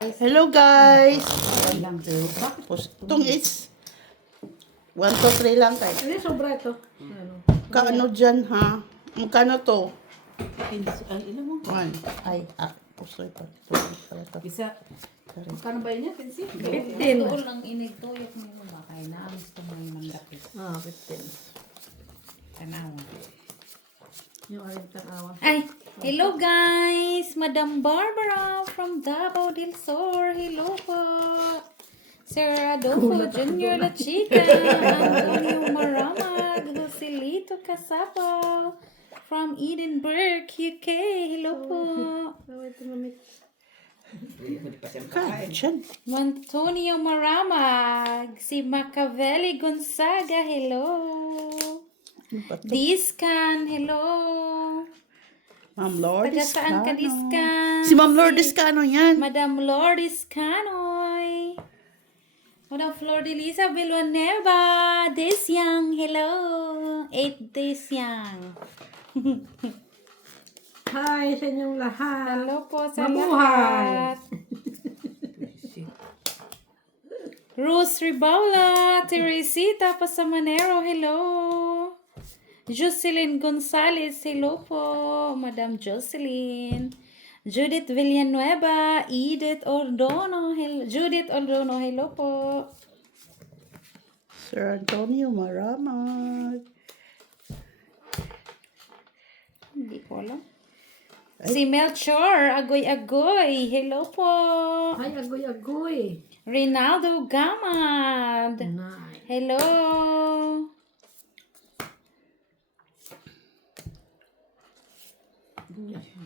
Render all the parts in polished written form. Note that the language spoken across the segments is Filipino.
Hello guys! Tapos, itong is 1, 2, 3 lang tayo. Hindi, sobra ito. Kaano dyan ha? Magkano to? Ilan mo? 1. Ay, puso ito. Isa. Magkano ba yun yan? 15? 15. Doon lang inigtuyok mo ba? Kaya naamis ko ngayon ng lapis. 15. Tanawa. Yung aling tanawa. Ay, hello guys! Madam Barbara from Davao del Sur. Hello po. Sir Adolfo Jr. La Chica. Antonio Maramag. Joselito Casapo from Edinburgh, UK. Hello po. Kano dyan? Antonio Maramag. Si Machiavelli Gonzaga. Hello. Ano ba to? Discan, hello. Ma'am Taga Lourdes saan ka, Cano. Discan? Si Ma'am Lourdes Cano yan. Madam Lourdes Canoy. Madam Flor de Lisa Villanueva. Desyang, hello. 8 Desyang. Hi sa inyong lahat. Hello po sa Mabuhay. lahat. Rose Ribaula. Teresita Pasamanero, hello. Jocelyn Gonzalez, hello po. Madam Jocelyn. Judith Villanueva, Edith Ordono, hello. Judith Ordono, hello po. Sir Antonio Maramag. Hindi ko alam. Si Melchor, Agoy-Agoy, hello po. Hi, agoy-agoy. Rinaldo Gamad, Nice. hello.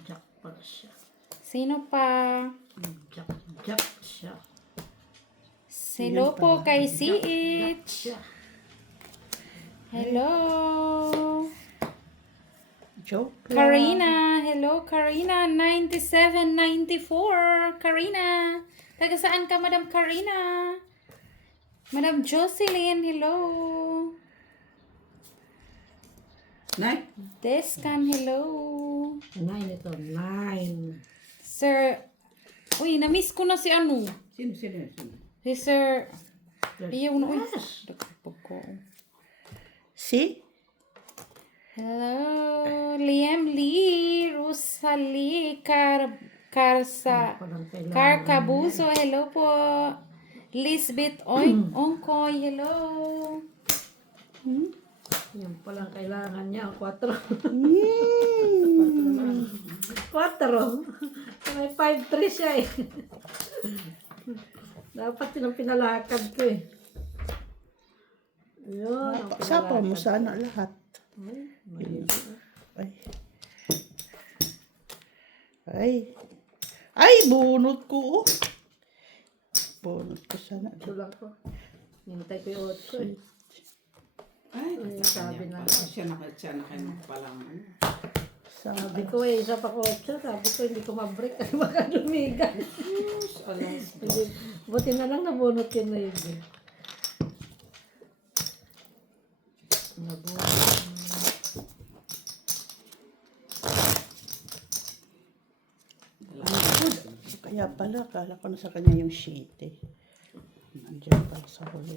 Jack pala siya. Sino pa? Jack siya. Hello po kay CH. Siya. Hello. Joke lang. Karina, hello Karina, 9794. Karina, taga saan ka Madam Karina? Madam Jocelyn, hello. Nay? Descan, hello. 9 ito. 9. Sir, uy, na-miss ko na si ano. Sino? Si Sir, iyaw na, uy. Yes. Dagpag ko. Si? Hello, Liam Lee, Rosalie Carsa, Parang kailangan. Carcabuso, hello po. Lisbeth Ongkoy, hello. Yan palang kailangan niya. 4. Mm. 4. May 5-3 siya eh. Dapat yun ang pinalakad ko eh. Yun. ang Sapa mo pinalakad. sana lahat. Ay, Ay. Ay, bunot ko. Oh. Bunot ko sana. ito lang ko. Hintay ko yung 8 ko eh. Ay, sabi na. siya na kayo palang. Sabi ko eh, isa pa ko 8. Sabi ko hindi ko ma-break. Baka lumigan. Hindi, buti na lang nabunot yun na yun eh. Nabunot. Kaya pala, akala ko na sa kanya yung sheet eh. Nandiyan pala sa huli.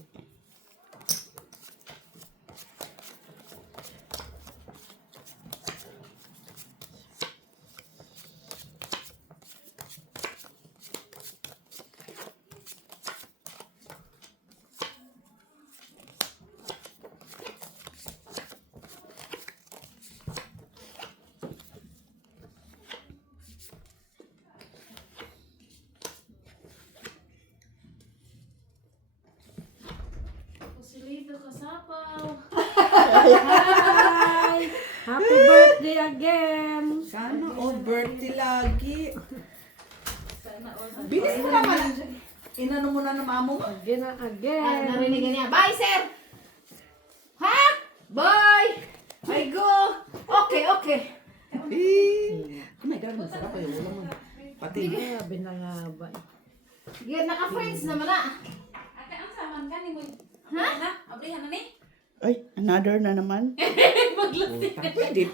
Joselito Casapaw. Hi! Happy birthday again! Sana all birthday lagi. Bilis mo naman. Inano mo na ng mamo mo? Again and again! Narinig niya. Bye, sir! Ha? Bye! I go! Okay. Oh my God, masarap kayo. Wala mo. Pati. Grabe na nga ba? Yan, naka-friends naman na. Ate, ang saman ka ni mo. Ha? Abrihan na ni? Ay, another na naman. Pwede.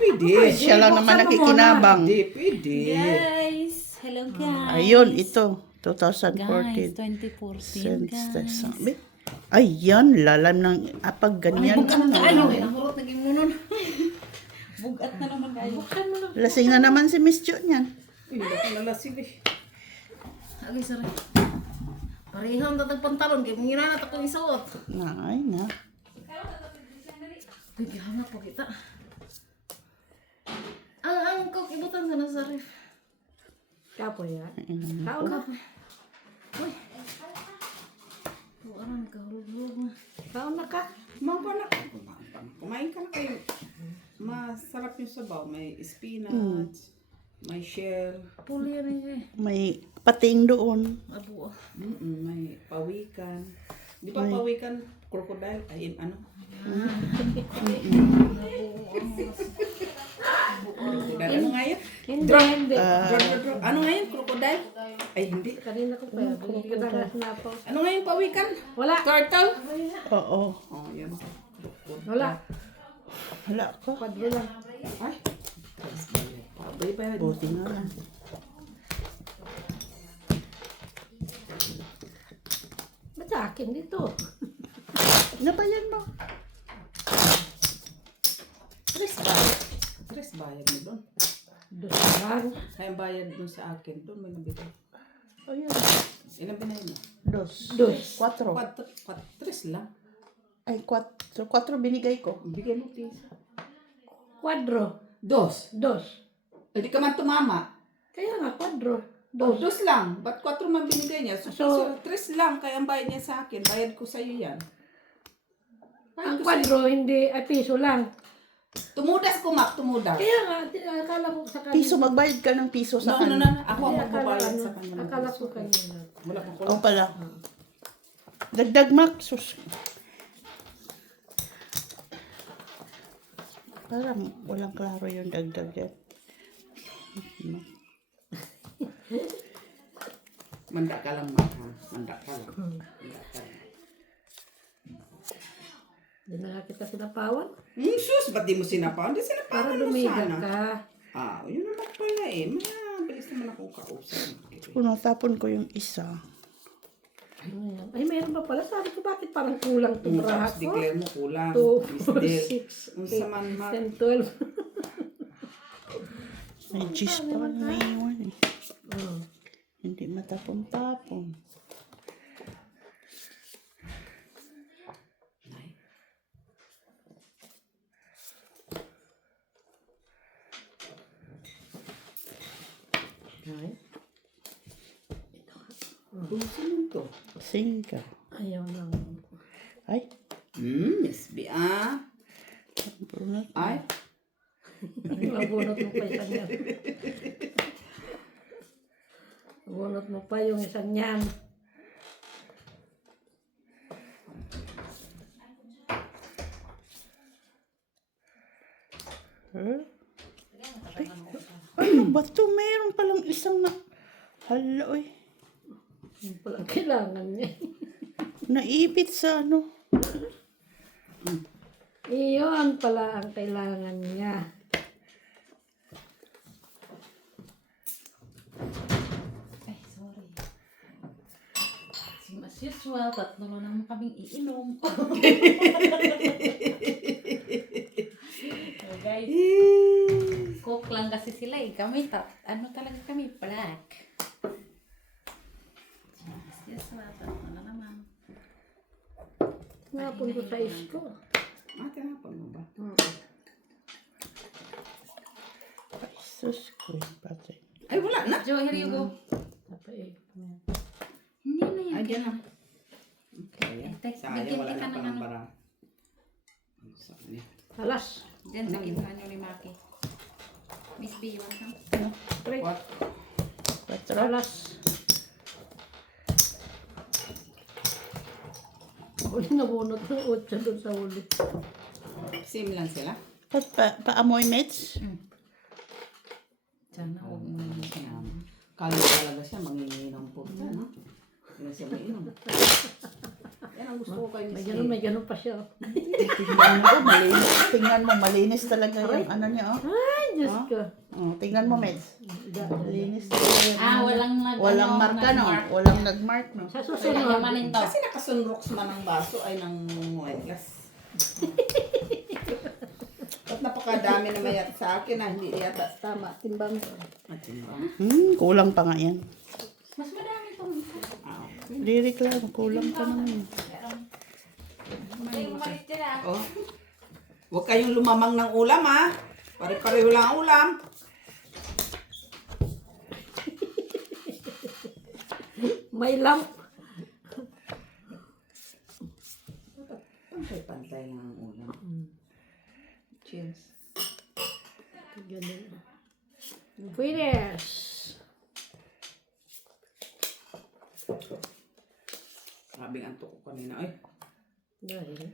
Siya lang naman nakikinabang. Pwede. Guys, hello guys. Ayun, ito. Guys, 2014. 2014, guys. Sabi. Ayan, lalam ng apag ganyan. Ano eh, nangurot naging mo nun. Bugat na naman kayo. Lasing na naman si Miss Jo niyan. Hindi ko nalasig eh. Okay, sorry. Parehong tatag pantalon, kaya mong ginanat akong isuot. Ay na. Bigyan po kita. Ang coke, ibutan ka na sa ref. Kapo ya? Kao na. Uy. Oh, ano, kahulog-hulog. Kao na ka. Mga na. Kumain ka na kayo. Masarap yung sabaw. May spinach, may shell, Puli yan eh. May pating doon. Abo. may pawikan. Di ba pawikan, crocodile, ay ano? Crocodile, ano nga yun? Hindi. Ano nga yun, crocodile? Ay hindi. Kanina ko pa. Hindi ko nakasnapo. Ano nga yung pawikan? Wala. Turtle? Oo. Oh, yun. Wala. Wala ko. Kwadro lang. Ay. Pabay pa yun. Buti na lang. Ba't sa akin dito? Nabayan mo. Tres bayad mo doon. Doon. Ay, ang bayad mo sa akin, doon may nabigay. Ayan. Ilan binayin mo? Dos. 4. Tres lang. Ay, 4. 4 binigay ko. Bigay mo, please. Kwadro. Dos. Hindi ka man tumama. Kaya nga, kwadro. Dos lang. Ba't 4 man binigay niya? So, So, tres lang. Kaya ang bayad niya sa akin. Bayad ko sa'yo yan. Ang kwadro, hindi, ay piso lang. Tumudas ko, Mac. Tumudas. Kaya nga, akala ko sa kanila. Piso, magbayad ka ng piso sa No. kanya. Ako ang magbabayad sa kanya. Akala ko kanina. Wala pa ko. Oo pala. Dagdag, Mac. Sus. Parang walang klaro yung dagdag yan. Manda ka lang, Mac. Ha? Manda ka lang. Hindi na nga kita sinapawan. Sus, ba't di mo sinapawan? Di sinapawan Para mo lumigan sana. ka. Yun naman pala eh. Mabilis naman akong kausap. Kung natapon ko yung isa. Ay, mayroon pa pala. Sabi ko, bakit parang kulang itong rahat Tapos ko? declare mo kulang. 2, 4, Misdel. 6, Ang saman, Mac. 10, 12. May cheese pa na iwan eh. Hindi matapon-tapon. Ay, Sino to? 5. ayaw lang. Ay. SB Ay. Mabunot mo pa isang yan. Mabunot mo pa yung isang yan. Huh? Ay, ano ba to? Mayroon palang isang na... Hala, oy. Yung palang kailangan niya. Naipit sa ano. Iyon pala ang kailangan niya. Ay, sorry. As usual, tatlo na naman kaming iinom. So guys, cook lang kasi sila eh. Kami, ano talaga kami, black. As usual, tatlo na naman. Napon ko sa isko. Tinapon mo ba? Ay, sus ko yung patay. Ay, wala na. Joe, here you go. Tapos Hindi na yan. Ay, dyan na. Okay. Bigyan Sayang, wala kita na ng palang ano. barang. Saan niya? alas. Diyan sa kinuha niyo ni Maki. Miss B, you want some? What? 4. Alas. Uli nabunot ng 8 doon sa uli. Same lang sila? Paamoy, Mitch? Sana huwag mo naman. Kalo talaga siya, manginginom po siya, no? Hindi siya mainom. Yan ang gusto ko kay Miss May ganun pa siya. Tingnan mo, malinis. Tingnan mo, malinis talaga yung ano niya, oh. Ay, Diyos ko. Oh, tingnan mo, Meds. Linis na yan. Walang marka, no? Walang nagmark, no? Sa susunod. Kasi nakasunrox man ang baso ay ng wine glass. At napakadami na mayat sa akin na hindi yata tama. Timbang ko. Kulang pa nga yan. Mas madami itong isa. Lirik lang, kulang pa naman. Yung malit yan ah. Oh. Huwag kayong lumamang ng ulam ha. Pare-pareho lang ang ulam. May lamp. Pantay-pantay lang ang ulam. Cheers. Ganun. Finish. Sabing antok ko kanina. Ay, Dahil.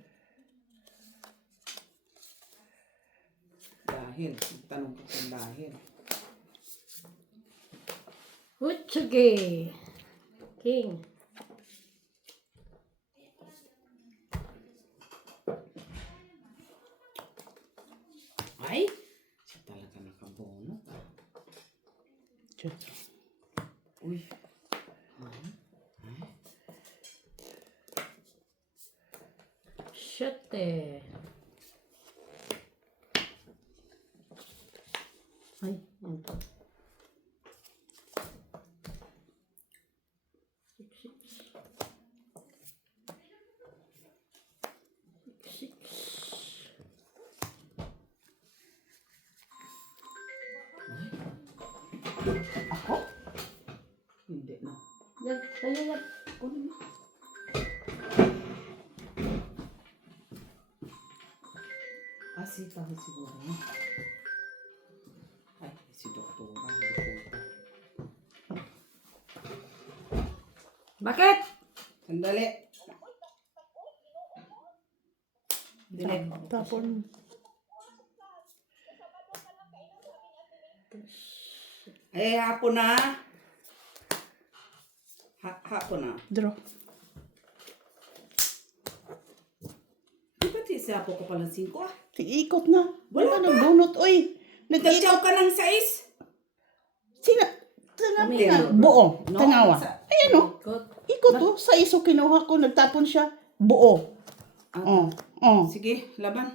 tanong ko kung dahil. Utsugi. King. Ay, siya talaga nakabunot. Uy. Shate. Ay, ito. Six. Ako? Hindi na. Yan, tayo yan. Kunin mo. Sita ko siguro. Ay, si Doktora. Bakit? Sandali. Dinig. Tapon. Hapon na. Hapon na. Draw. Di ba siyapo ko pala 5 ah? Ikot na. Wala Wala nang bunot, oy. Nagkatsaw ka ng 6? Tanawa nga. Buo. No, Tanawa. Ayan o. Kot. Ikot o. Sa iso kinuha ko. Nagtapon siya. Buo. Oh. Oh. Sige, laban.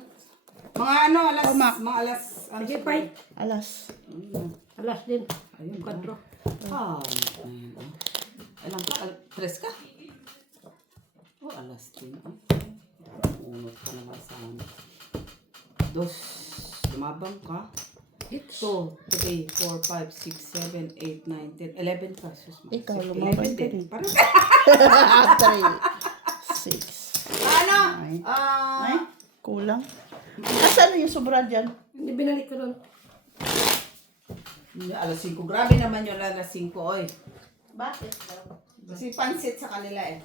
Mga ano, alas. Pamak. Mga alas. Sige, fight. Alas. Alas din. Ayun. Kadro. Ayun. Alam ka, 3 ka? Oh, alas din. Unot ka naman sa amin. 2. Lumabang ka. Hits. 2, 3, 4, 5, 6, 7, 8, 9, 10, 11 ka. Sus, Ikaw, 11 lumaban ka din. din. Parang 3. 6. ano? Ay. Ay. Kulang. Asan yung sobra dyan? Hindi binalik ko nun. Alas 5. Grabe naman yun, alas 5, oy. Bakit? Kasi pansit sa kanila eh.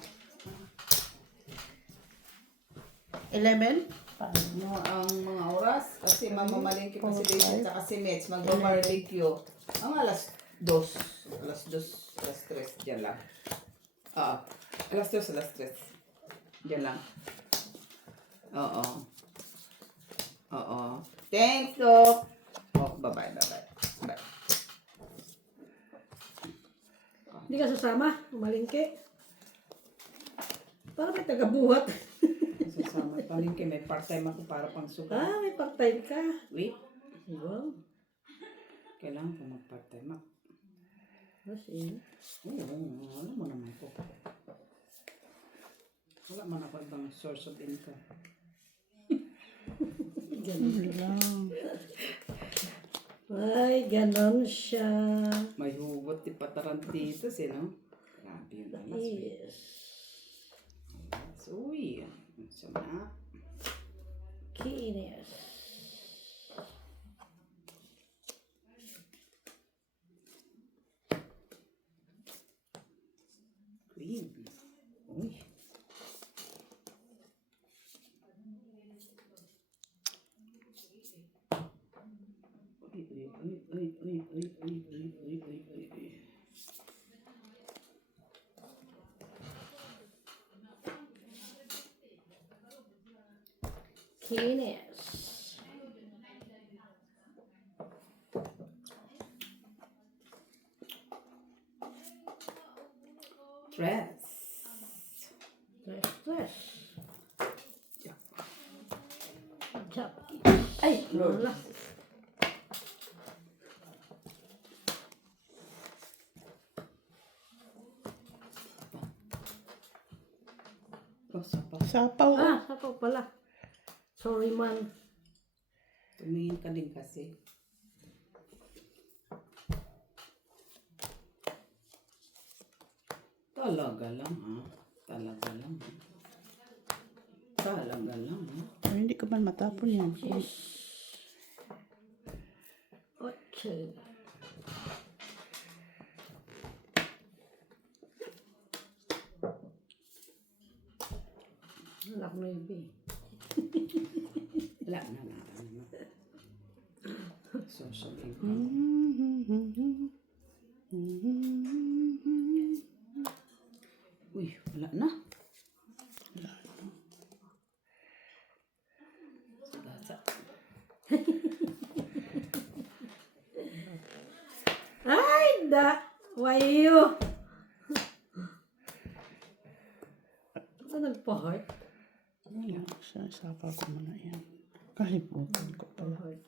11? Ang mga oras, kasi mamamalingki pa si David at si Mets, mag-barbecue. Ang alas 2, alas 3, dyan lang. Alas 2, alas 3. Dyan lang. Oo. Thanks, Doc. Oh, bye-bye. Bye. Hindi ka sasama. Malingke. Parang may tagabuhat. Sasama palingki, may part-time ako para pang sugal. May part-time ka. Wait, Wow. kailangan ko mag-part-time ako. Kasi, Oo, alam mo naman ko. Wala man ako ibang source of income. ay, ganon siya. May hugot di patarantitos eh, no? Grabe yun alas. Yes. Uy, sama. Kinis. Queen. Uy. Uy. Kinis. Tres. Jack. Jackie. Ay, Lord. Wala. Oh, sapa. Sapaw. Ah, sapaw pala. Sorry man. Tumingin ka din kasi. Talaga lang ha. Talaga lang ha. Talaga lang ha. Ay, hindi ka man matapon yan. Ocho. Anak mo yung B. Wala na. So, sabihin ko. Uy, wala na. Sagasa. Ay, da. Wayo. Ano nagpa-heart? Ayan, sapaw ko muna yan. Kalimutan ko pala. Pa-heart.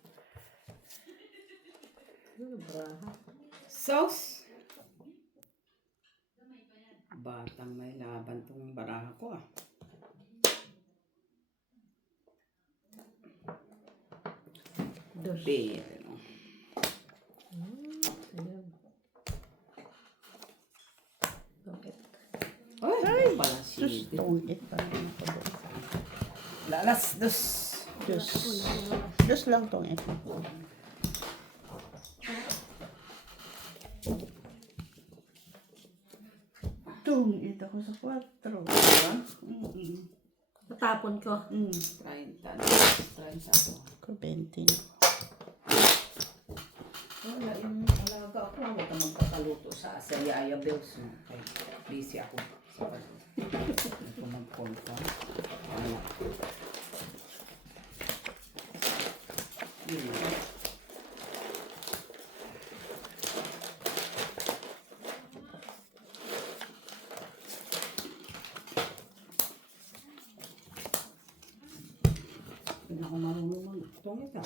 Ano braha? Sauce. Batang may laban tong baraha ko ah. Dos. Pero. Ayan. Bakit? Ay, pala Just si. don't eat pa rin ako doon. Lalas dos. Just lang tong eat. Tong eat ako sa 4. Natapon ko. 30 ako. Ko 20. Wala yung alaga ako. Huwag ka magkakaluto sa Yaya Bills. Okay. Busy ako. Sa hindi ko mag-call ka. Ano? Yun. Hindi ako marunong mag-tong ito.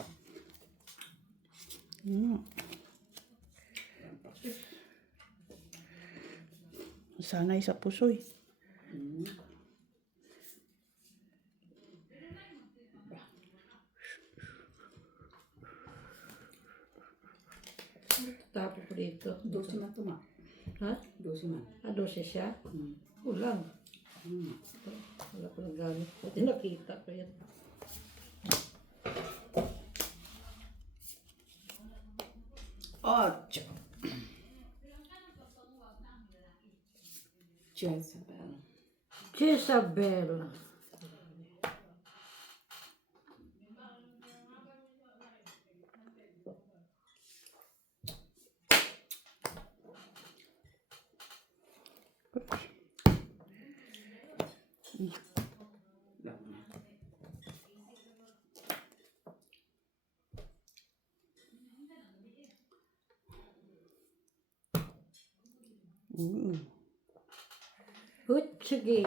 Sanay sa pusoy. Tapo ko dito. 12 man ito ma. Ha? 12 man. Ah, 12 siya? Kulang. Wala ko nang gamit. Buti nakita ko yan. Ocho. Jezebel. Jezabel. Hutsugi.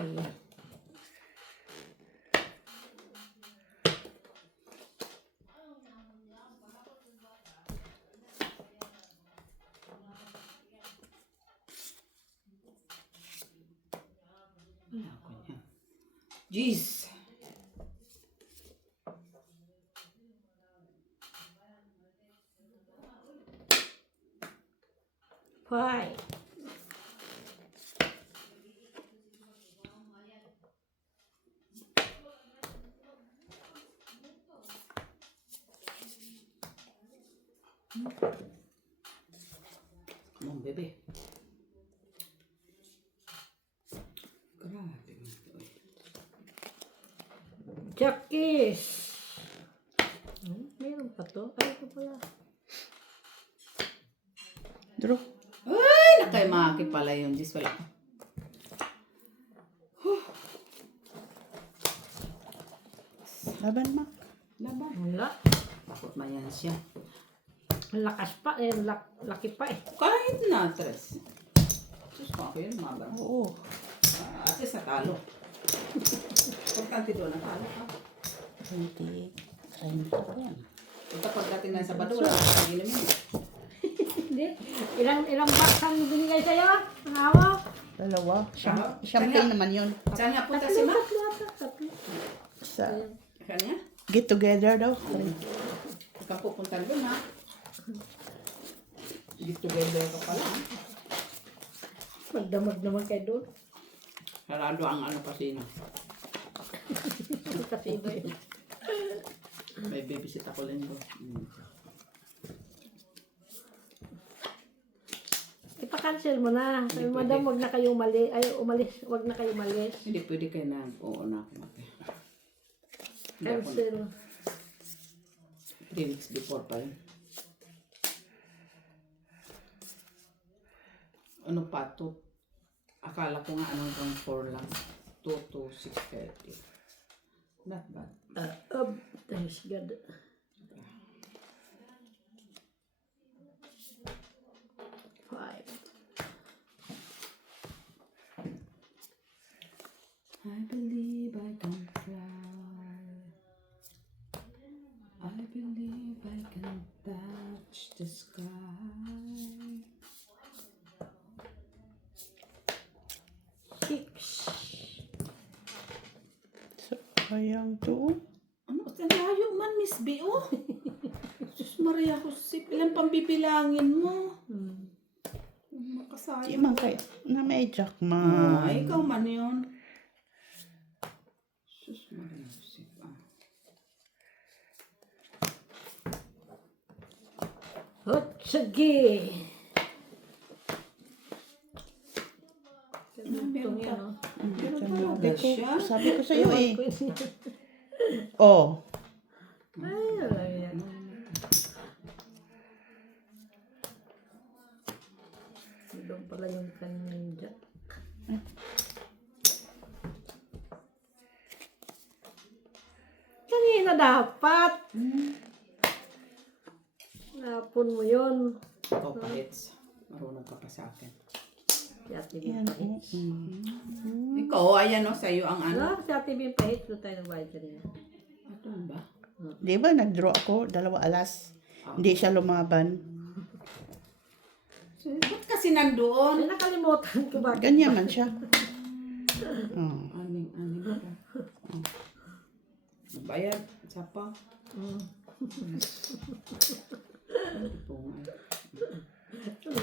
Jeez. Five. Come on, baby. Grabe mo ito eh. Jackies. Meron pa to? Ay, ito pala. Draw. Ay, nakaimaki pala yun. Jeez, wala. Laban, Mac. Laban. Wala. Bakit mayan siya? Ang lakas pa. Laki pa eh. Kahit na, Tres. Diyos ko ako yun, mga ba? Oo. Ate sa talo. Importante doon ang kala ka. 20, 30 pa yan. Punta pagdating na sa Sabado, wala kang inumin. Hindi. Ilang box ang binigay sa'yo? Ang awa? Dalawa. Tama. Champagne naman yun. Saan nga punta si Ma? Tatlo. Sa Kanya? get together daw. Huwag kang pupunta doon ha. Get together ka pala ha. Magdamag naman kayo doon. Sarado ang ano kasino. Kasi iba yun. May babysit ako lang doon. Ipa-cancel mo na. Sabi mo, madam, wag na kayo umalis. Ay, umalis. Wag na kayo umalis. Hindi pwede kayo na. Oo na ako mati. Hindi ako Cancel. 3 weeks before pa yun. Ano pa? Akala ko nga anong hanggang 4 lang. 2 to 6:30. Not bad. Thanks God. Five. I believe I can fly. I believe I can touch the sky. 6. So, sayang to. Ano? Ang layo man, Miss B, oh. Sus Maria Josep, ilan pang bibilangin mo? Di Makasayang. man kaya na may jack Oh, man. ikaw man yun. Sus Maria Josep, ah. Sige. Meron pa. Yan, oh. Meron Sabi pa ko, siya. sabi ko sa'yo eh. Oh. Ay, wala yan. Doon pala yung kanyang jack. Kanina dapat. Napon mo yun. Ikaw pa, Hits. Marunong ka pa sa akin. Si Ate Yan. Bing Pahit. Ikaw, ayan o, sa'yo ang ano. Si Ate Bing Pahit, doon tayo nagbayad kanina. Ito ba? Di ba nag-draw ako? 2 alas. Hindi siya lumaban. So, ba't kasi nandoon? Ay, nakalimutan ko ba? Ganyan man siya. Oh. Aning ba? Oh. Bayad, isa pa. Ito nga.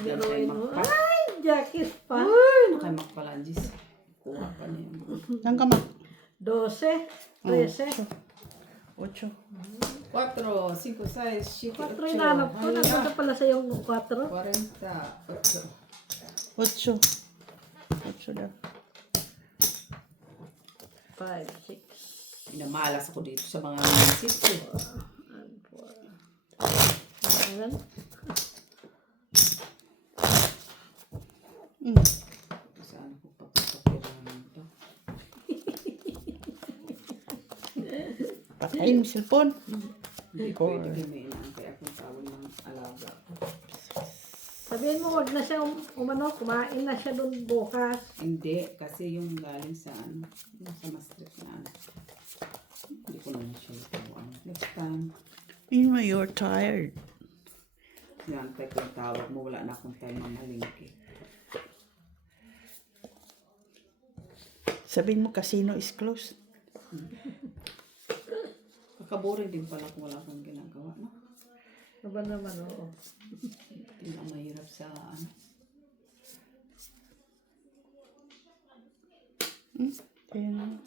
Garoin mo. Ay, jacket pa. Nakamak pala, Anjis. Kuha pa niya. Nang kamak. 12, 13. 8. 4, 5, 6, 7, 4 yung nanap ko. Nandito pala sa yung 4. 40, 8. 8. 8 daw. 5, 6, Inamalas ako dito sa mga sisi. and 4. Ayan. Saan ako papapapirahan ito? Patayin mo cellphone. Hindi pwede gamiin ang kaya kung tawag ng alaga. Sabihin mo, wag na siya umano, kumain na siya doon bukas. Hindi, kasi yung galing sa ano, yung sa mastrip na ano. Hindi ko naman siya tawag. Next time, Meanwhile, you're tired. sinantay ko yung tawag mo, wala na akong time mamalingki. Sabihin mo, casino is closed. Kakaboring din pala kung wala kang ginagawa, no? Ano ba naman, oo. Hindi na mahirap sa ano. Then,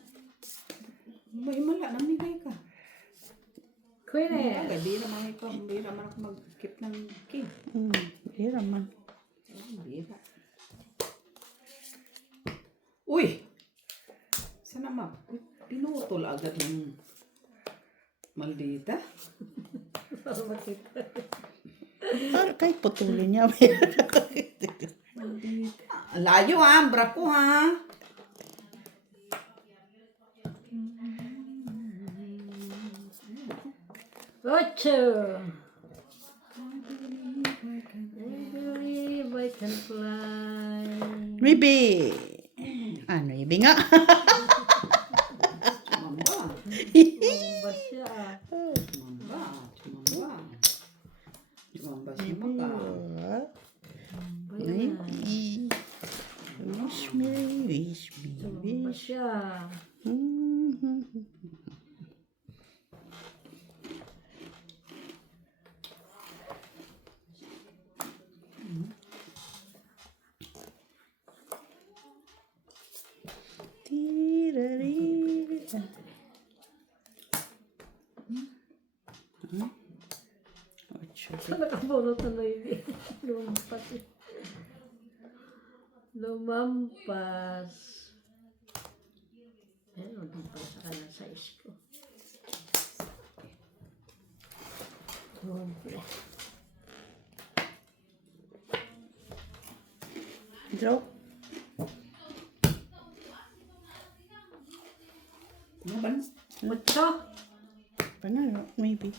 May mala, namigay ka. Queen eh. Bagay, bira man ikaw, bira man ako mag-keep ng king. hindi naman. Bira. Uy! Sana pinutol agad ng maldita. Para makita. Pero kahit putulin niya. Maldita. Layo ha, ang bra ko ha. Ocho. I believe I can fly. Maybe. Ano, ibi nga. wish, me Sumamba wish. siya. Mhm. Tirarira. Ocho. Saan nakabunot na lady? Lumampas eh. Lumampas. Ayun, lumampas sa kanan size ko. Lumampas. Draw. Ano ba? Ocho. Panalo, maybe.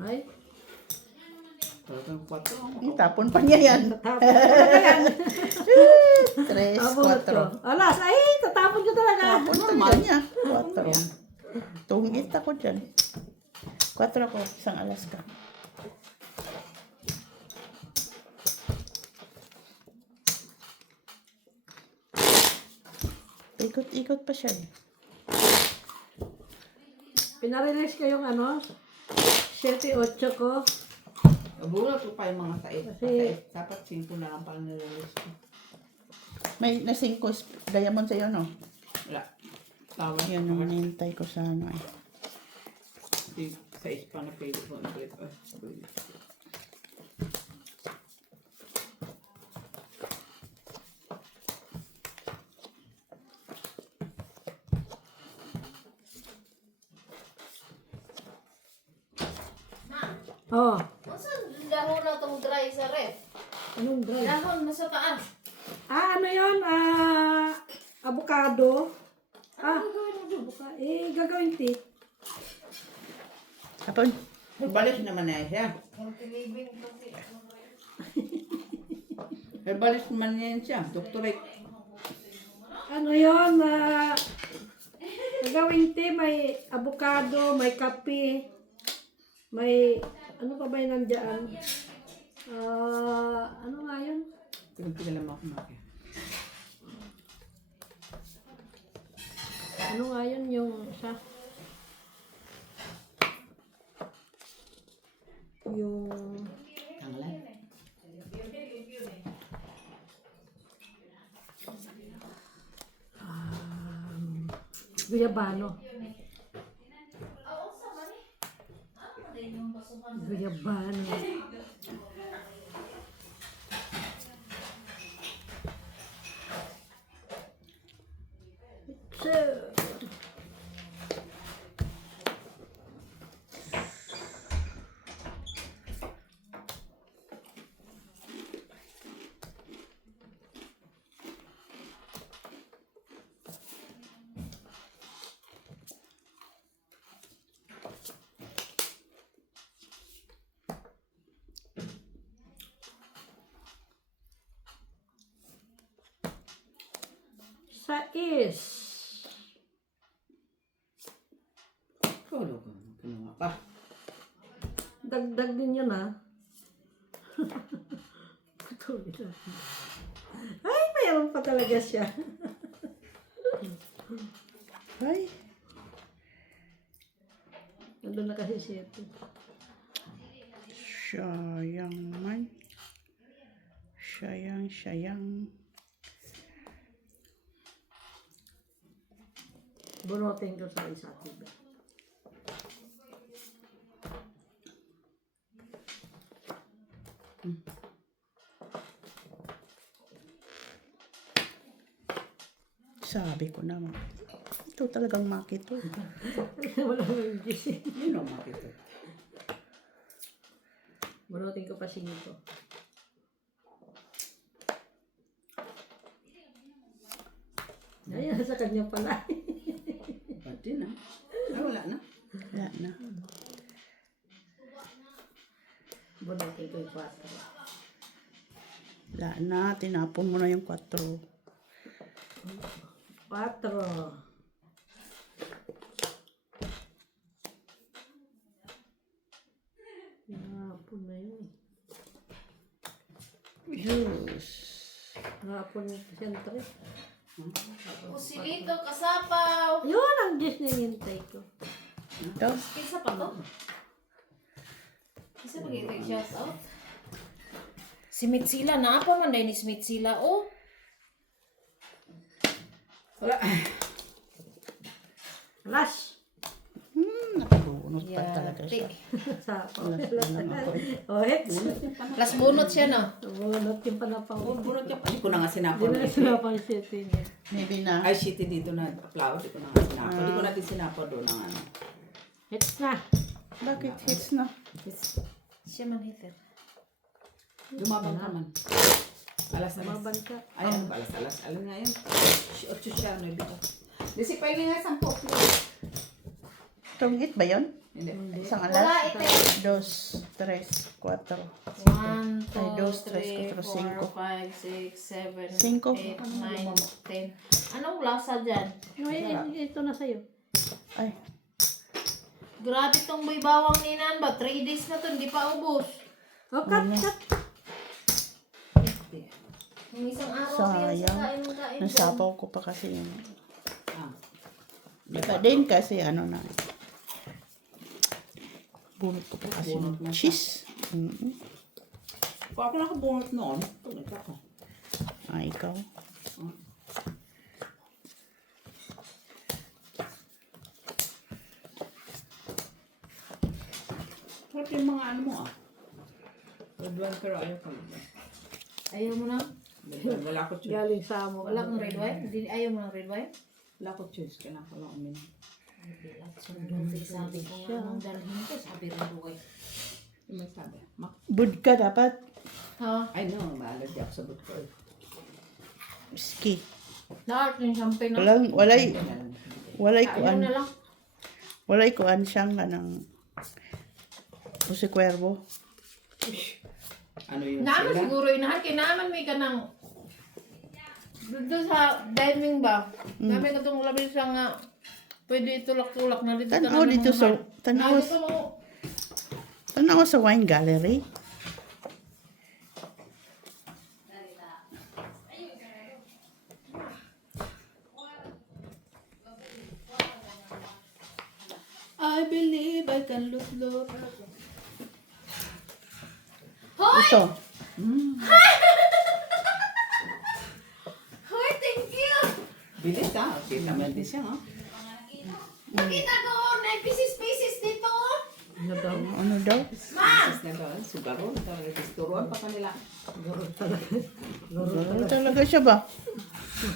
Ay, Talagang 4. Tapon pa niya yan. tatapon ko talaga yan. Tres, Abunot ko. cuatro. Alas, ay, tatapon ko talaga. Tapon talaga niya. Cuatro. Tungit ako dyan. Cuatro ko, isang alas ka. Ikot-ikot pa siya eh. Pinarelease ko yung ano, 7-8 ko. Nabunot ko pa yung mga tait. Kasi- Dapat 5 na lang pala nire-release ko. May na-5 diamond sa'yo, no? Wala. Tawag Yan ang nintay ko sa ano eh. Sa ispa na pwede ko i-flip. Oh, Saan dahon na itong dry sa ref? anong dry? Dahon na sa taas. Ano yun? Avocado. Ano gagawin mo dun? Gagawin tea. Tapon. Herbalis naman na siya. Herbalis naman yan siya. Doctorate. Ano yun? Gagawin tea, may avocado, may kape, may, ano pa ba yun nandiyan? Ano nga yun? Pinagpigalan mo ako natin. Ano nga yun yung sa yung Tanglan. guyabano. Guyabano. So, sais. Kolo ko. Kinuha pa. Dagdag din yun Patuloy na. Ay, mayroon pa talaga siya. Ay. Nandun na kasi siya ito. Sayang man. Sayang. Bunutin ko sa isa tiba. Sabi ko naman. Ito talagang makito. Wala nang gising. Yun ang makita. Bunutin ko pa singito. Ayan, sa kanya pala. Pati na. Ay, wala na. Wala na. Bunutin ko yung 4. Wala na. Tinapon mo na yung 4. 4. Tinapon na yun. Juice. Hapon siyempre. Pusilito, kasapaw. Yun ang dish na hintay ko. Ito. Pizza pa to. Isa mag-i-take shout out. Si Mitsila, na pa man dahil ni si Mitsila, oh. Wala. Lash! Nakabunot pa talaga siya. Sa Oh, hex. Last bunot siya, no? Bunot yung panapaw. Bunot ka pa. Hindi ko na nga Hindi sinapon. na sinapang city niya. Maybe na. Ay, shitty dito na flower. Hindi ko na nga sinapon. Hindi ko natin sinapon doon ng ano. Hex na. Bakit hits na? Siya man hitter. Lumabang ka man. Alas. Maban ka. Ayan, alas. Alam nga yun. 8 siya, 9 ko. Disi pa nga 10. Itong hit ba yun? Hindi. Isang Wala, alas? ite. 2, 3, 4. 1, 2, Ay, dos, 3, tres, 4, cuatro, 5, 6, 7, Cinco. 8, 9, 10. Anong lasa dyan? Ito na sa'yo. Ay, Grabe tong may bawang ni Nan ba? 3 days na to, hindi pa ubos. Oh, cut. Yung isang araw sayang. kain dyan. Nasapaw ko pa kasi yun. Ah. Iba din kasi ano na. Bunot ko pa kasi Bunot mo yung pa. cheese. Kung ako nakabunot noon, tunod ako. Ah, ikaw. Sarap yung mga ano mo ah. Red wine pero ayaw ko. Ayaw mo na? Wala ko choice. Galing sa mo. Wala kang red wine? Ayaw mo ng red wine? Wala ko choice. Kailangan ko lang uminom. Sabi ko nga nung dalhin ko, sabi rin ko eh. Yung may sabi. Budka dapat. Ha? I know, maalagi ako sa butko. Ski. Lahat yung champagne na. Walay Ayaw kuan. na lang. Walay kuan siyang kanang Pusi Cuervo. Ano yung Naman sila? siguro inahan. Kaya naman may ka ng... Doon sa diving ba? Namin ka itong labis lang nga. Pwede itulak-tulak na dito. Tanaw dito sa tanaw sa wine gallery. I believe I can look. Ito. Hoy, thank you! Bilis ah. Okay naman din siya ha. Nakita ko, may pieces dito. Ano daw? Bisis na daw. Sugaro. Turuan pa kanila. Ano talaga siya ba?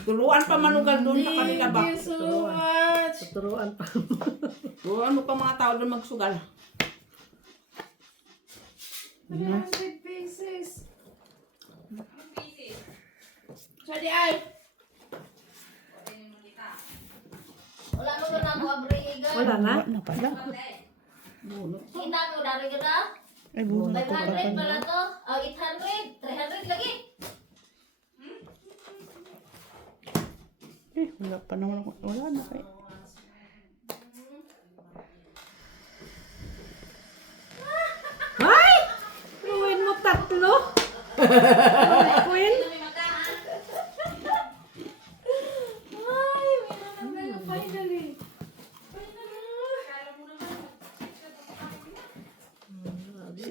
Turuan pa manugal doon pa kanila ba? Thank you so much. Turuan pa. Turuan mo pa mga tao doon magsugal. 100 pieces. Sorry, ay. Wala mo na ako abriga. Wala na? Wala na pala. Kita mo dari ka na? Ay, bunot ko pa 500 pala. pala to. 800, 300 lagi. Wala pa naman ako. Wala na kayo. Ay! Ruin mo tatlo? Queen? Ay, may na finally.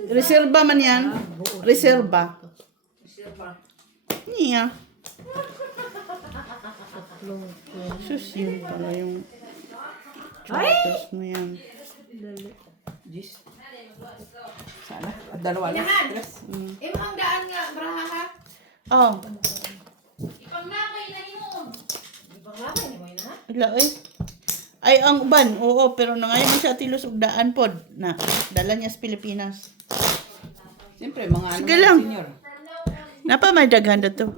Reserba man yan. Reserba. Niya. Sus, yun pala yung chocolate mo yan. Jis. Sana. At dalawa lang. Inahan. Tres. Imong daan nga, braha ha. Oh, Ipangnakay na yun. Ipangnakay ni mo yun ha? wala eh. Ay, ang uban. Oo, pero nangayon man siya tilos og daan pod na dala niya sa Pilipinas. Siyempre, mga ano Sige mga lang. senior. Napa may daghan to.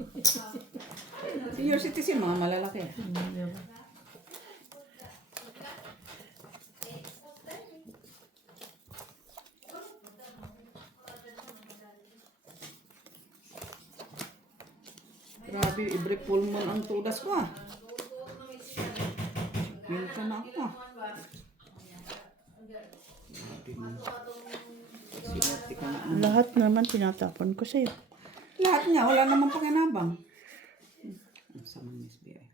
Senior citizen, mga malalaki. Grabe, i-break pulmon ang tudas ko ah. Minsan na ako ah. Sinati ka na. Lahat naman tinatapon ko sa'yo. Lahat niya, wala namang pakinabang. sa mga SBI.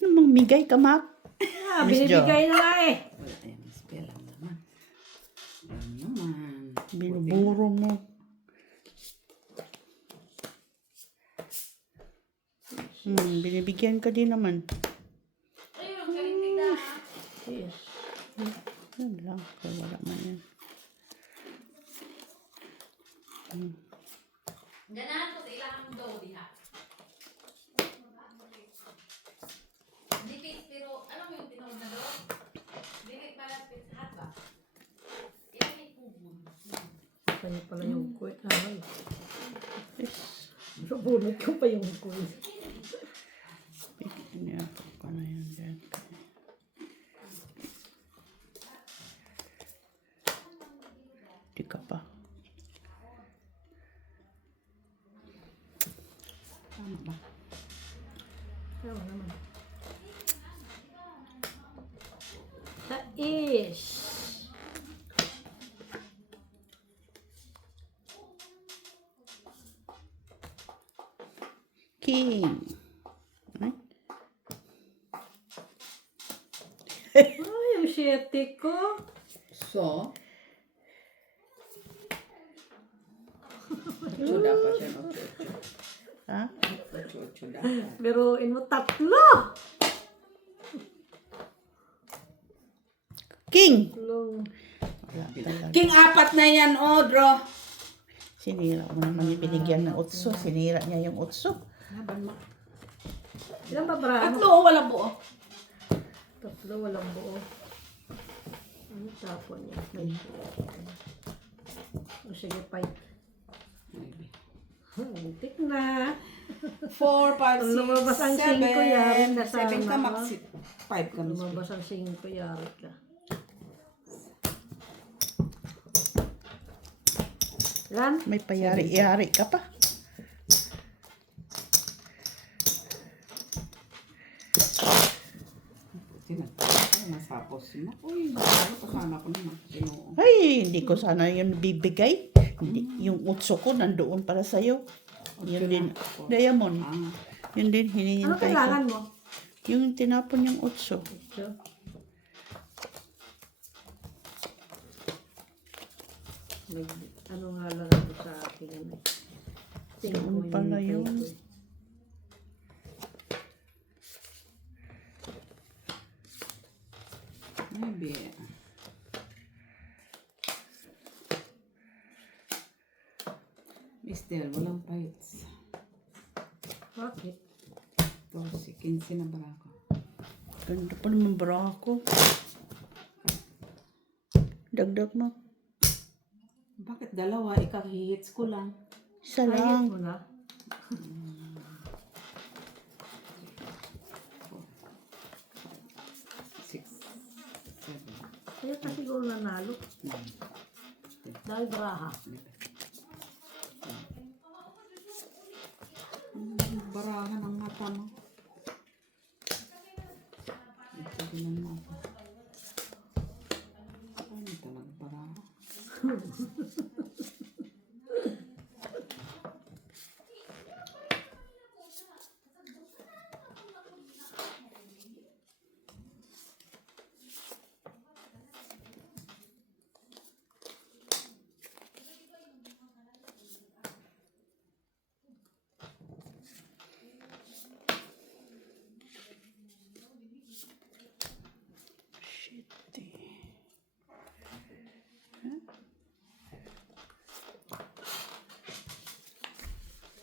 Namang migay ka, Mac. Ah, binibigay na nga eh. Wala yung SBI lang naman. Lang naman. Binuburo mo. Binibigyan ka din naman. Yes. Yan lang. Kaya wala man yan. Ganahan ko sa ilang daw diha. Dipit, pero alam mo yung tinawag na daw? Dipit pala pizza hut ba? Yan yung pubun. Kanya pala yung kuwit. Ay, Yes. nabunot ko pa yung kuwit. Yan. Ako na yan dyan. Di ka pa. Tama ba? Tama naman. Tais. King. Ay, Ay, ang siyete ko. So, Ocho dapat siya, ocho. ha? Ocho dapat. Biruin mo tatlo. King! Tatlong. Wala talaga. King apat na yan, Odro. Sinira mo naman yung binigyan ng utso. Sinira niya yung utso. Ilan ba brano? Tatlo o wala buo? Tatlo, walang buo. Ano tapon niya? O sige, fight. Tik na. 4, 5, 6, Lumabas ang 7. 5 yari na 7 ka, sana. max 5 ka. Miss. Lumabas ang 5, yari ka. Yan. May payari-yari ka pa. Nasapos mo. Uy, ano pa sana ko naman. Ay, hindi ko sana yun bibigay. Hindi, yung utso ko nandoon para sa'yo. Yun din. Diamond. Ah, Yun din, Ano hinihintay kailangan ko. mo? Yung tinapon yung utso. Ito. Ano nga lang ako sa akin. Ano? Doon pala yun. maybe. Miss Del, walang fights. Bakit? Ito, si 15 na ba ako? Ganda pa naman bra ko. Dagdag mo. Bakit dalawa? Ikakihits ko lang. Isa Ayos lang. mo na. 6, 7, Kaya ka siguro nanalo. 9, Dahil braha. 11. Barahan ang mata mo. Ito din ang mata. Ano ito nagbaraha? Shit.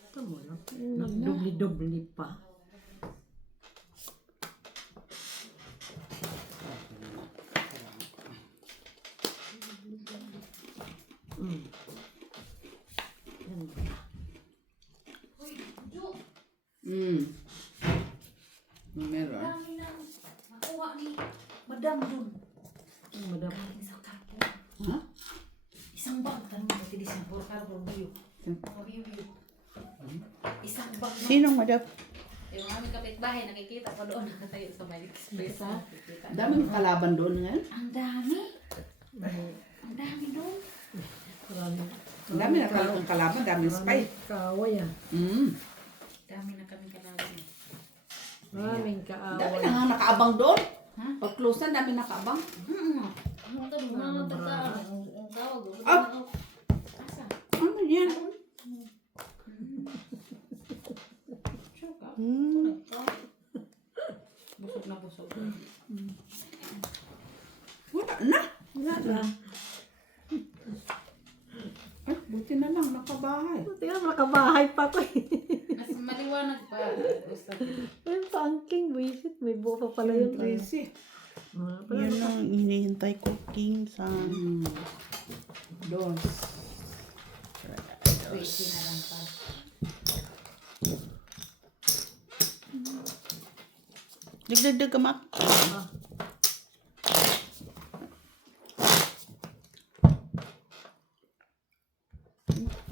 Ito mo lang. Nagdubli-dubli pa. Meron. Dami nang makuha ni Madam dun. Ang madam. Isang kapo. Ha? Isang bag. Tanong mo, hindi siya. Puro view. Mga view. Isang bag. Sinong madam? Yung aming kapitbahay, nakikita ko doon nakatayo sa may space. Daming kalaban doon ngayon. Ang dami. Ang dami doon. Maraming. Ang dami na talagang kalaban, daming spy. Kaaway ah. Dami na kami kalaban. Maraming Dami kaaway. na nga nakaabang doon. Ha? Pag close na, dami nakaabang. Ang dami mga tata. Ang tawag. Ah! Asa? Ano yan? Tsaka. Hmm. Busog na busog. Wala na. Wala na. Ay, buti na lang, nakabahay. Tingnan mo, nakabahay pa ko eh. Mas maliwanag pa. Basta. Ayun pa ang king, visit. May buo pa pala yun. Tracy. Yun ang hinihintay ko, King, sa... Doon. Waiting na lang pa. Dagdag ka, Mak.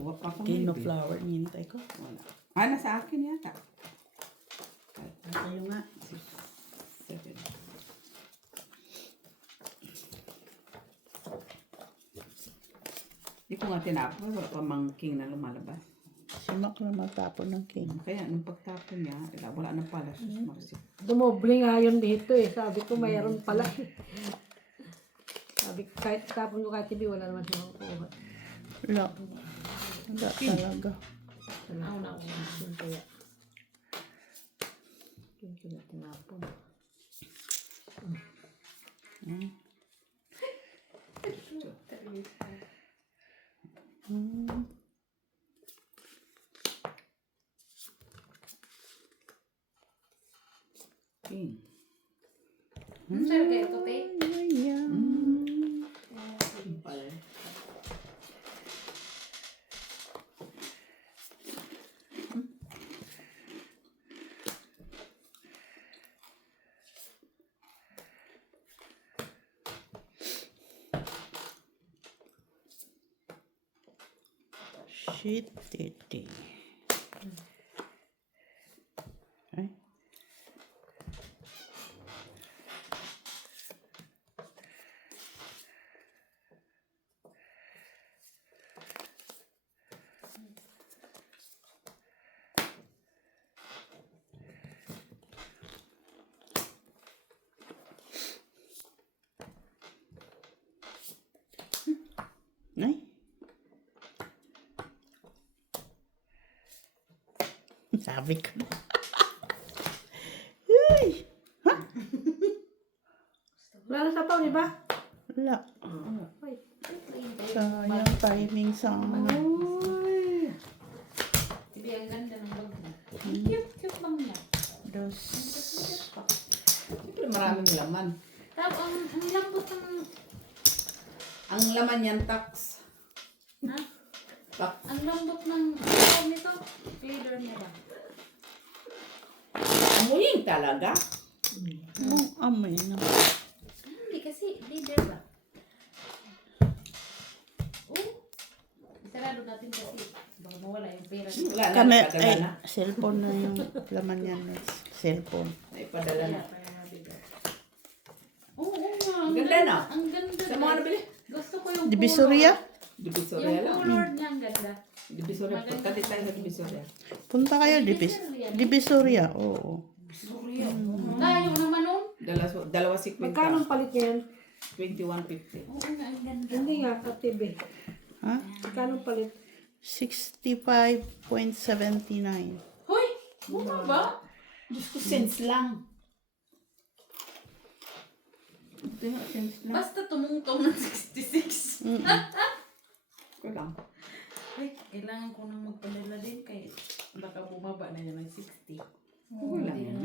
Huwag pa akong King no maybe. flower, hinihintay ko. Wala. Ah, nasa akin yata. Sa'yo nga. 7. Hindi ko nga tinapon. Wala pa mang king na lumalabas. Si Mak na magtapon ng King. Kaya nung pagtapon niya, wala na pala. Sus, Marcy. Dumoble nga yun dito eh. Sabi ko mayroon pala. Sabi ko kahit tapon ko kahit TV, wala naman siya makukuha. Wala. Wala talaga. Ako na ako. Yun kaya. Yun kaya tinapon. King. Ang sarap kayo ito, te. Ayan. King pala. Shit, titi. Ay. Ay. Sabi ko. Uy! Wala na sapaw, di ba? Wala. Wait. Sayang timing sa ano. Hindi, ang ganda ng bag mo. Cute lang niya. Dos. Siyempre maraming laman. Tapos, ang lambot ng... Ang laman yan, tax. Ha? Tax. Ang lambot ng... Tawag nito? Flavor niya ba? Amuyin talaga. Mong amoy na. Hindi kasi, leader ba? Oh! Isarado natin kasi baka mawala yung pera niya. Wala na, Kami, naipadala ay, na. cellphone na yung laman yan. Cellphone. Naipadala na. Kaya mabigat. Oo nga. Ang ganda na. Ang ganda. Sa mga nabili? Gusto ko yung Divisoria? Divisoria Yung lang. color niya ang ganda. Divisoria. Pagkatit tayo sa Divisoria. Punta kayo, Divisoria. Oo. Tayo naman nun. Dalawa si Magkano ang palit niya yan? 21.50. Oo nga, ang ganda. Hindi nga, ka-TV. Ha? Magkano ang palit? 65.79. Hoy! Mukha ba? Diyos ko, sense lang. Ito nga, sense lang. Basta tumungtong ng 66. Ko lang. Ay, kailangan ko nang magpadala din kay baka bumaba na yan ng 60. Ko lang yan.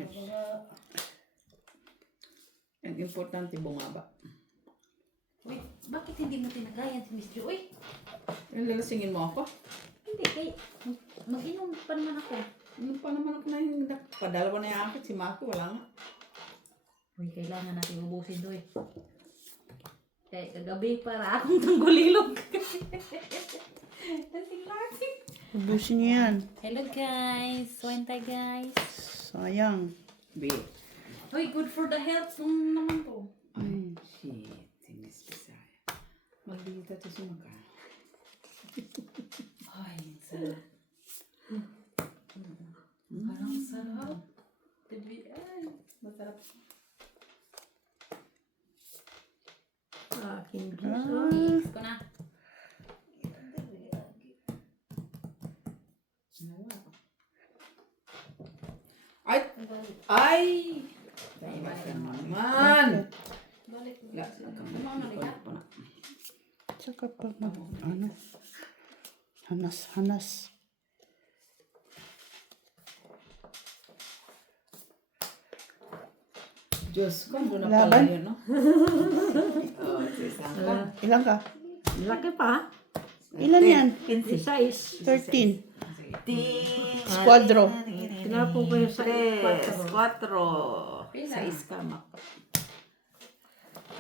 Ang importante bumaba. Wait, bakit hindi mo tinagayan si Miss Joy? Lalasingin mo ako? Hindi, kay mag-inom pa naman ako. Ano pa naman ako na yung padalawa na yung akit. Si Maki, wala nga. Uy, kailangan natin ubusin doy. Kaya kagabi para akong tanggulilog. Lasing-lasing. Ubusin niyo yan. Hello guys, swenta guys. Sayang. B. Uy, good for the health naman to. Ay, shit. Si Miss Bisaya. Maldita to si Maka. Ay, sarap. Parang sarap. Ay, masarap. Aking Diyos. Oh. I-mix ko na. Ay! Ay! Tama ka naman! Balik. Balik pa na. Tsaka pa ano, hanas. Diyos ko, doon na Laban? pala yun, no? Oh, isang ko. Ilan ka? Laki pa. Ilan yan? 16. 13. Squadro. Tinapon ko yung sa 4. 4. Sa iskama.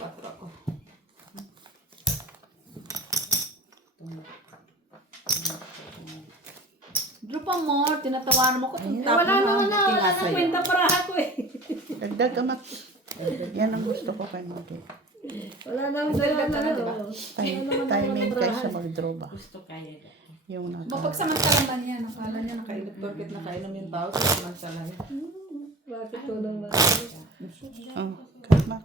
4 ako. Drupa mo, tinatawanan mo ko itong tapon Wala mo. naman na. Wala Tinga na sa'yo. kwenta paraha ko eh. Dagdag amat. Yan ang gusto ko kay Maki. Wala naman dala na. Timing kayo sa mag-draw ba? Gusto kaya ka. Yung nata. Mapagsamantalan man yan. Akala niya nakainom. Porket nakainom yung tao. Samantalan. Bakit tulong ba? Oh, kalma.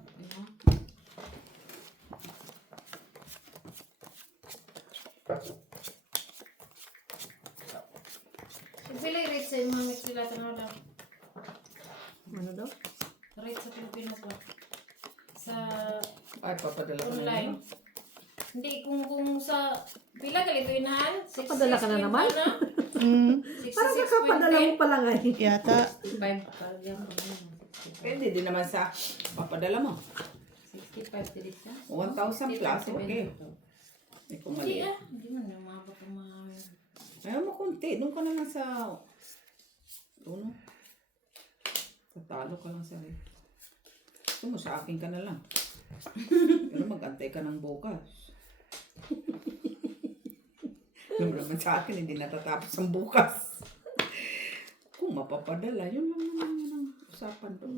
Pila yung rate sa mga mix nila tanong daw. Ano daw? Rate sa Pilipinas ba? Sa Ay, papadala ko na online. yun. Hindi, kung sa pila galito yun han? Papadala ka na naman? Parang 66.10. kakapadala mo pa lang ay. Yata, 5 kalyan pa naman. Pwede din naman sa papadala mo. 65 tilis na. 1,000 plus, okay. May Hindi kumali. Hindi man yung mga baka mga... Ayaw mo kunti. Doon ka na lang sa... Ano? Tatalo ka lang sa... Gusto mo, sa akin ka na lang. Pero mag-antay ka ng bukas. Alam naman sa akin, hindi natatapos ang bukas. Kung mapapadala, yun lang naman yun ang usapan doon.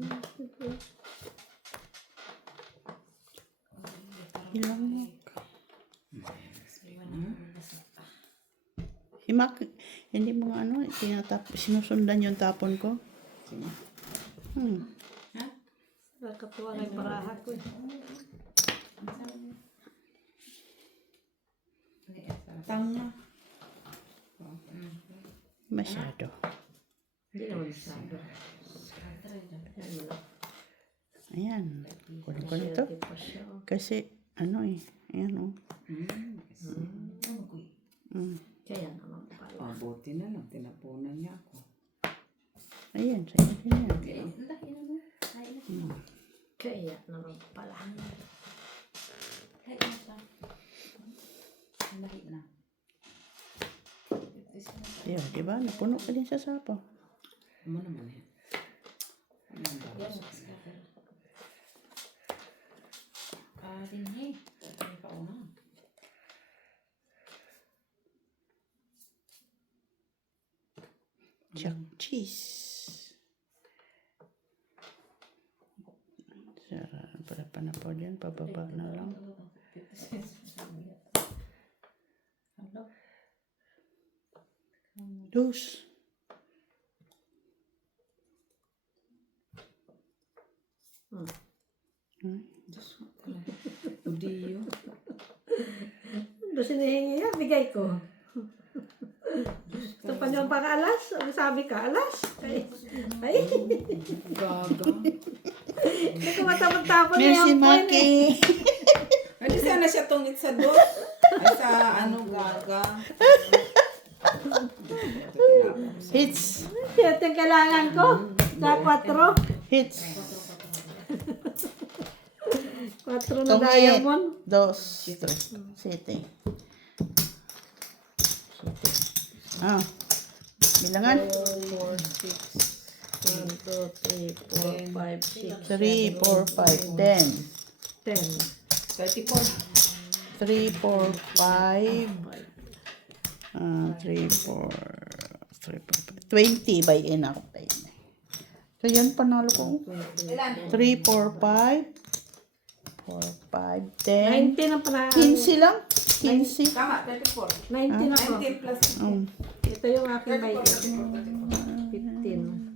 ilang mo. Himak, hindi mo nga ano, sinusundan yung tapon ko. Sige. Nakatuwa nga yung paraha ko eh. Tanga. Masyado. Hindi naman masyado. Ayan. Kunin ko na to. Swerte pa siya. Oh. Kasi, ano eh. Ayan oh. Kaya naman pala. Buti na lang. Tinapunan niya ako. Ayan, sa'yo din yan. Kaya naman pala. Diba, diba? Napuno ka din sa sapo. Ano naman yan? Ano yung bawas? Dinhi. Ay, kauna. Jack cheese. Sarap. Para pa na po dyan. Pababa na lang. Dos. Udiyo. Doon sinihingi niya, bigay ko. Ito pa niyong pang-alas. Ano sabi ka? Alas? Ay. Gaga. Hindi ko matapon-tapon na Merci, yung point Maki. eh. Hindi sana siya tungit sa dos. Ay sa ano, gaga. Hits. Ito yung kailangan ko. Sa 4. Hits. 4 na diamond. Dos. Tres. Siete. Ah. Bilangan. 1, 2, 3, 4, 5, 6, 3, 4, 5, 10. 10. 34. 3, 4, 5. 3, 4, 20 by enough. So, yan, panalo ko. Ilan? 3, 4, 5, 4, 5, 10. 19 ang para. 15 lang? 15. Tama, 34. 19 ako. 19 plus Um, Ito yung aking 34, bayad. 34, 34. 15.